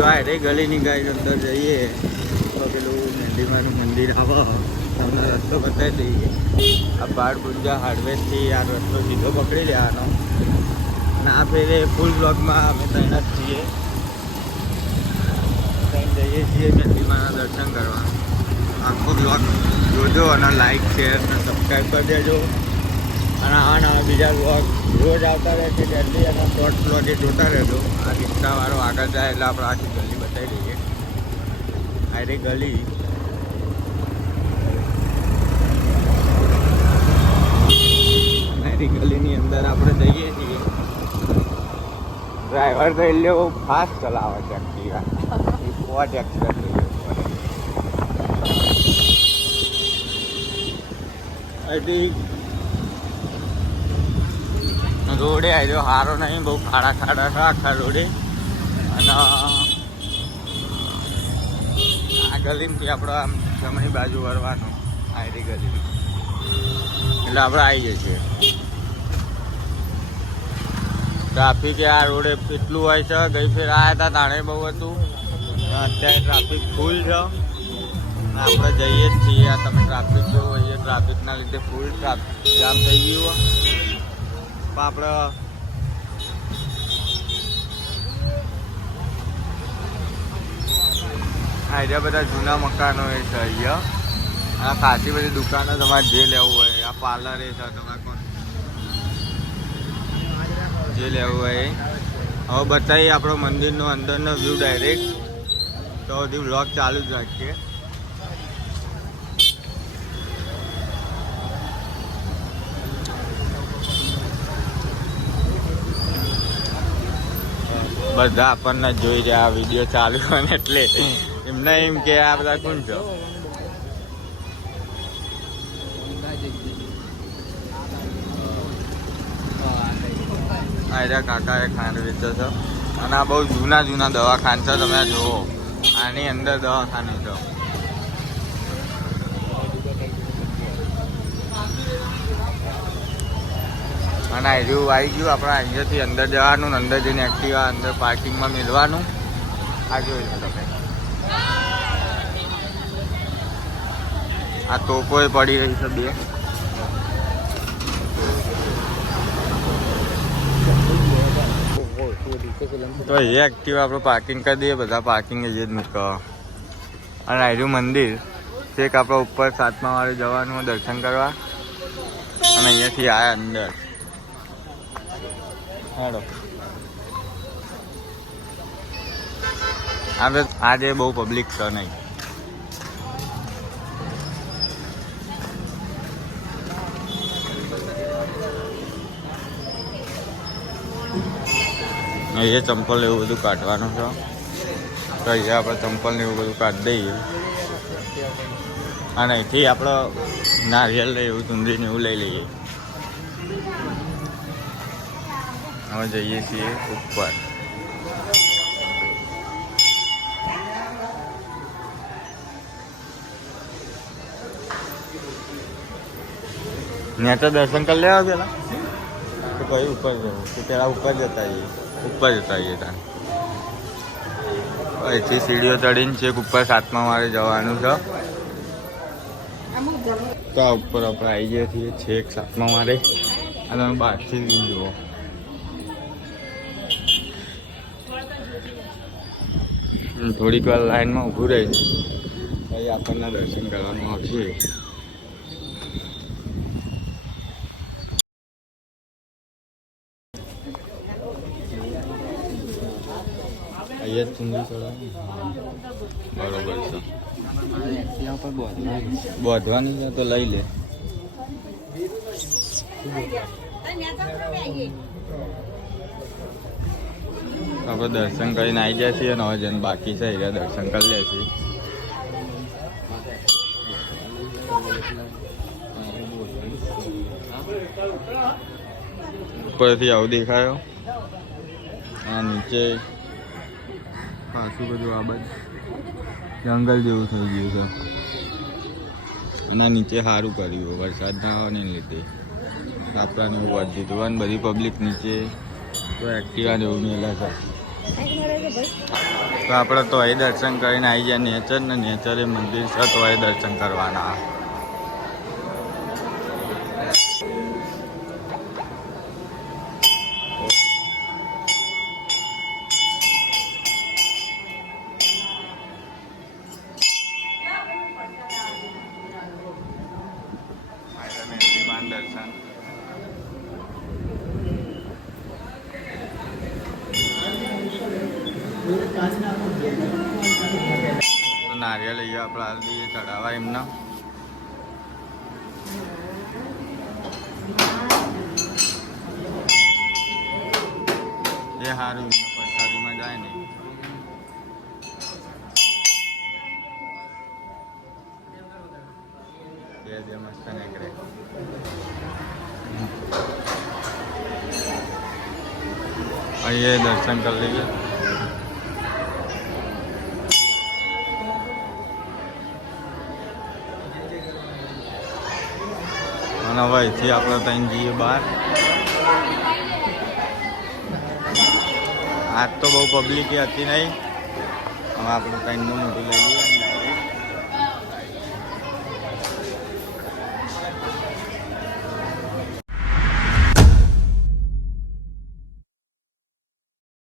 તો આ રે ગલીની ગાય અંદર જઈએ તો પેલું મેંદીમાનું મંદિર આવો તમને રસ્તો બતાવી દઈએ. આ બાળપુંજા હાર્ડવેરથી આ રસ્તો સીધો પકડી લેવાનો અને આ ફેરે ફૂલ બ્લોકમાં અમે ત્યાં જ છીએ. ત્યાં જઈએ છીએ મેંદીમાના દર્શન કરવા. આખો બ્લોગ જોજો અને લાઈક શેર અને સબસ્ક્રાઈબ કરી દેજો. અને આવા નવા બીજા બ્લોગ રોજ આવતા રહે છે ડેલી અને શોર્ટ બ્લોગ એ જોતા રહેજો. આ રિક્ષાવાળો આગળ જાય એટલે આપણે આખી ગલી બતાવી દઈએ. આ રે ગલી ગલીની અંદર આપણે જઈએ છીએ. ડ્રાઈવર તો એટલે બહુ ફાસ્ટ ચલાવે છે એક્ટિવા. વોટ એક્સિડન્ટ રોડે આવ્યો સારો નહીં, બહુ ખાડા ખાડા છે આખા રોડે. અને આ ગલીમાંથી આપણે આમ જમણી બાજુ વળવાનું આયરી ગલી એટલે આપણે આવી જઈએ છીએ. ટ્રાફિક આ રોડે એટલું હોય છે. ગઈ ફેર આવ્યા હતા તાણે બહુ હતું, અત્યારે ટ્રાફિક ફૂલ છે. આપણે જઈએ જ છીએ. આ તમે ટ્રાફિક જો અહીંયા ટ્રાફિકના લીધે ફૂલ ટ્રાફિક જામ થઈ ગયું. પણ આપણે અહીંયા બધા જૂના મકાનો એ છે. અહીંયા આ ખાસી બધી દુકાનો તમારે જે લેવું હોય. આ પાર્લર એ છે તમારે જે લેવું હોય. હવે બતાવીએ આપણો મંદિરનો અંદરનો વ્યૂ ડાયરેક્ટ. તો હજી બ્લોગ ચાલુ જ રાખીએ. બધા આપણને જોઈ રહ્યા. આ વિડીયો ચાલુ હોય ને એટલે એમને એમ કે આ બધા કોણ છો. આયરા કાકા એ ખાંડ વેચે છે. અને આ બહુ જૂના જૂના દવાખાન છે. તમે જુઓ આની અંદર દવાખાનું છે. અને આયરું આવી ગયું. આપણે અહીંયાથી અંદર જવાનું, અંદર જઈને એક્ટિવા અંદર પાર્કિંગમાં મેળવાનું. આ જોઈ લો તમે. આ તોપોએ પડી રહી છે બે. તો એ એક્ટિવા આપણે પાર્કિંગ કરી દઈએ. બધા પાર્કિંગ એ જ મૂકો. અને આયરું મંદિર છેક આપણે ઉપર 7મા વાળે જવાનું દર્શન કરવા. અને અહીંયાથી આયા અંદર. હાલો આપણે આજે બહુ પબ્લિક છે નહીં. એ ચંપલ એવું બધું કાઢવાનું છે. તો અહીંયા આપણે ચંપલ ને એવું બધું કાઢી દઈએ. અને અહીંથી આપણે નારિયેલ લઈએ, એવું ચુંદડીને એવું લઈ લઈએ. હવે જઈએ છીએ ઉપર. ત્યાં તો દર્શન કરી લેવા પેલા તો કઈ ઉપર જવું તો પેલા ઉપર જતા જઈએ. ઉપર જતા જઈએ ત્યાં અહીંથી સીડીઓ ચડીને છેક ઉપર 7મા માળે જવાનું છે. તો આ ઉપર આપણે આવી ગયા છીએ છેક 7મા માળે. અને તમે બહારથી જુઓ. થોડીક વાર લાઈનમાં ઊભું રહી પછી આપણને દર્શન કરવાનું આવશે. અહીંયા ચુંદડી ચડાવવાની બરોબર છે. બોધવાની છે તો લઈ લે. આપણે દર્શન કરીને આવી જાય છીએ. અને હવે જેને બાકી છે એ દર્શન કરી લે છીએ. ઉપરથી આવું દેખાયો. આ નીચે પાછું બધું આ બાજુ જંગલ જેવું થઈ ગયું છે. અને નીચે સારું કર્યું વરસાદ ના આવે ને લીધે. આપણાને એવું વધ્યું હતું અને બધી પબ્લિક નીચે તો એક્ટિવા જેવું મેલા છે. તો આપણે તો અહીં દર્શન કરીને આવી જાય નેચર ને નેચર એ મંદિર છે તો અહીં દર્શન કરવાના. દર્શન તો નારિયેલ લઈએ આપણે હાલ દઈએ ચડાવવા એમના. એ સારું પ્રસાદીમાં જાય ને. બે મસ્ત નીકળે. અહીં દર્શન કરી લઈએ. અને હવે અહીંથી આપણે ત્યાં જઈએ બહાર. આજ તો બહુ પબ્લિક હતી નહીં. હવે આપણે ત્યાંનું મોટું લઈ લઈએ.